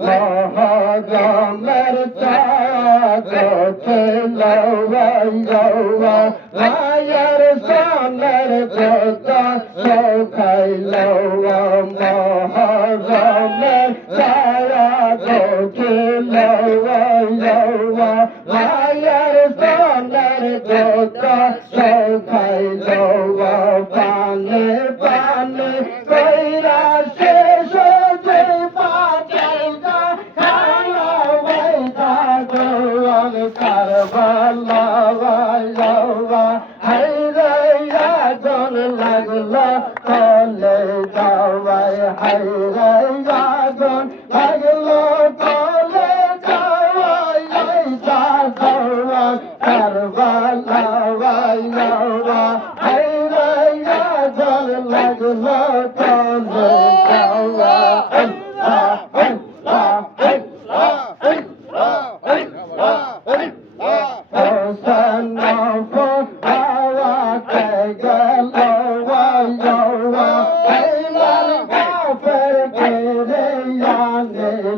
মহাজমের ছিল মায়ের সনের কথা সখাইল মহাজমের সারা ছিল মায়ের সনের কথা সখাইল পানে পানে আগুন লাগল চলে যাওয়াই হাই রে আগুন লাগল চলে যাওয়াই এইটা গোয়াল কারবালা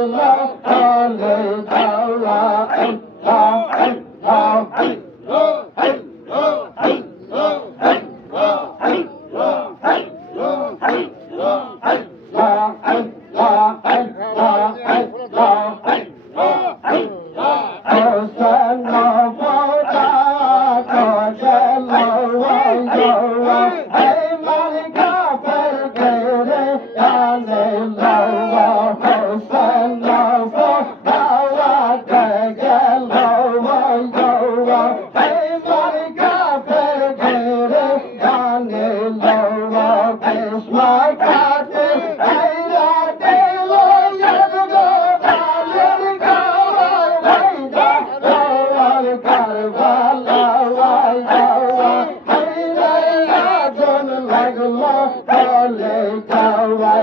My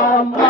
রাম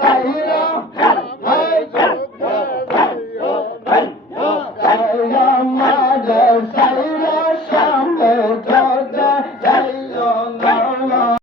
চাইরা